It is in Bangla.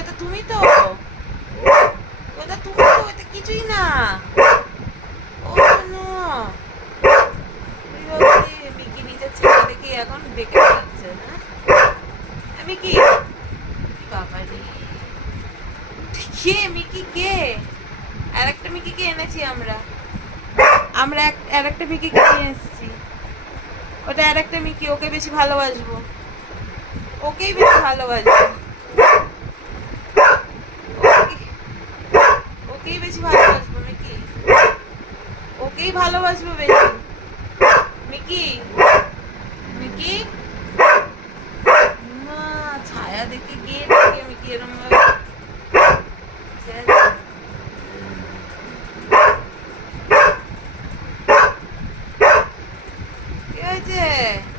এটা তুমি তো, ওটা তুমি তো, এটা কিছুই না। ও নো, মিকি নিজের ছেলে দেখে এখন দেখে যাচ্ছে। হ্যাঁ মিকি, বাবা রে, কে মিকি কে? আর একটা মিকিকে এনেছি আমরা, আমরা আর একটা মিকিকে নিয়ে এসেছি। ওটা আর একটা মিকি, ওকে বেশি ভালোবাসবো, ওকেই বেশি ভালোবাসবো, ওকেই বেশি ভালোবাসবো মিকি, ওকেই ভালোবাসবো বেশি মিকি।